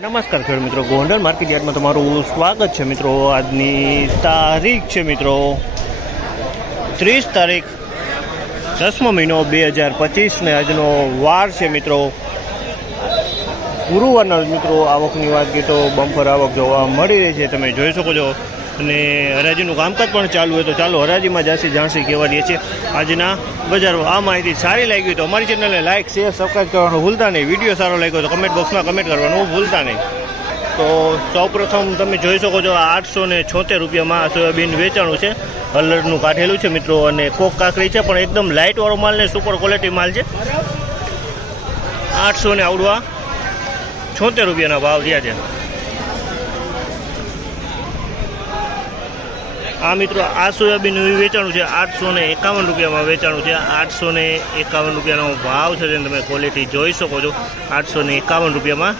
નમસ્કાર ખેડૂત મિત્રો. ગોંડલ માર્કેટ યાર્ડમાં તમારું સ્વાગત છે મિત્રો. આજની તારીખ છે મિત્રો ત્રીસ તારીખ દસમો મહિનો બે હજાર પચીસને આજનો વાર છે મિત્રો. ગુરુવારના મિત્રો આવકની વાત કરીએ તો બમ્પર આવક જોવા મળી રહી છે. તમે જોઈ શકો છો અને હરાજીનું કામકાજ પણ ચાલુ હોય તો ચાલો હરાજીમાં જાસી જાણસી કહેવા દઈએ છીએ. આજના બજારમાં આ માહિતી સારી લાગી તો અમારી ચેનલને લાઇક શેર સબસ્ક્રાઈબ કરવાનું ભૂલતા નહીં. વીડિયો સારો લાગ્યો તો કમેન્ટ બોક્સમાં કમેન્ટ કરવાનું ભૂલતા નહીં. તો સૌપ્રથમ તમે જોઈ શકો છો આ આઠસો ને છોતેર રૂપિયામાં સોયાબીન વેચાણું છે. હલરનું કાઢેલું છે મિત્રો અને કોક કાકરી છે, પણ એકદમ લાઇટવાળો માલ ને સુપર ક્વોલિટી માલ છે. આઠસો ને આવડવા છોતેર રૂપિયાના ભાવ થયા છે. આ મિત્રો આ સોયાબીન વેચાણું છે, આઠસો ને એકાવન રૂપિયામાં વેચાણું છે. આઠસો ને એકાવન રૂપિયાનો ભાવ છે જેને તમે ક્વોલિટી જોઈ શકો છો. આઠસો ને એકાવન રૂપિયામાં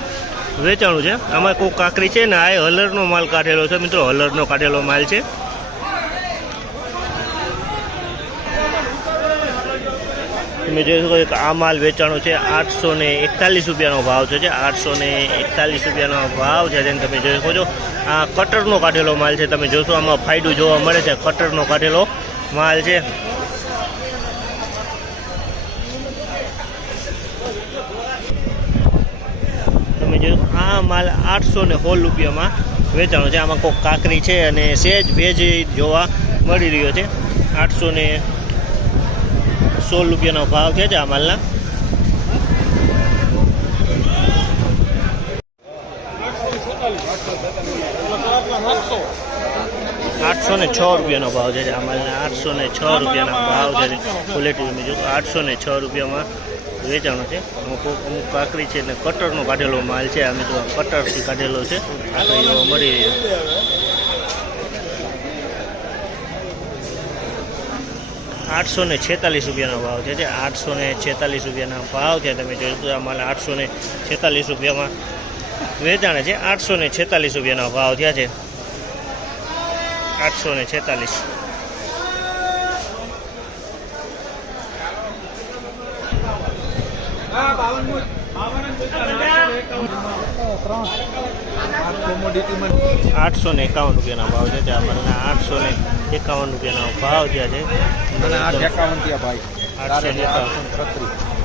વેચાણું છે. આમાં કોઈ કાંકરી છે ને, આ હલરનો માલ કાઢેલો છે. મિત્રો, હલરનો કાઢેલો માલ છે. તમે જોઈ શકો કે આ માલ વેચાણો છે આઠસો ને એકતાલીસ રૂપિયાનો ભાવ છે આઠસો ને એકતાલીસ રૂપિયાનો ભાવ છે જેને તમે જોઈ શકો છો. આ કટરનો કાઢેલો માલ છે, તમે જોશો, આમાં ફાયદો જોવા મળે છે. કટરનો કાઢેલો માલ છે. તમે જો આ માલ આઠસો ને સોળ રૂપિયામાં વેચાણો છે. આમાં કોક કાકરી છે અને સેજ ભેજ જોવા મળી રહ્યો છે. આઠસો ને સોળ રૂપિયાનો ભાવ છે આ માલના. આઠસો ને છ રૂપિયાનો ભાવ છે આ માલના. આઠસો ને છ રૂપિયાનો ભાવ છે ક્વોલિટી તમે જો આઠસો ને છ રૂપિયામાં વેચાણો છે. અમુક અમુક કાકરી છે ને કટરનો કાઢેલો માલ છે. અમે તો કટરથી કાઢેલો છે. કાકરી મળી રહ્યો. આઠસો ને છેતાલીસ રૂપિયાનો ભાવ છે જે આઠસો ને છેતાલીસ રૂપિયાના ભાવ છે. તમે જોયું આ માલ આઠસો ને છેતાલીસ રૂપિયામાં વેચાણે છે. આઠસો ને છેતાલીસ રૂપિયાના ભાવ થયા છે. આઠસો ને છેતાલીસ. આઠસો ને એકાવન રૂપિયાના ભાવ છે. ત્યાં અમારે આઠસો ને એકાવન રૂપિયાનો ભાવ થયા છે. આઠસો એકાવન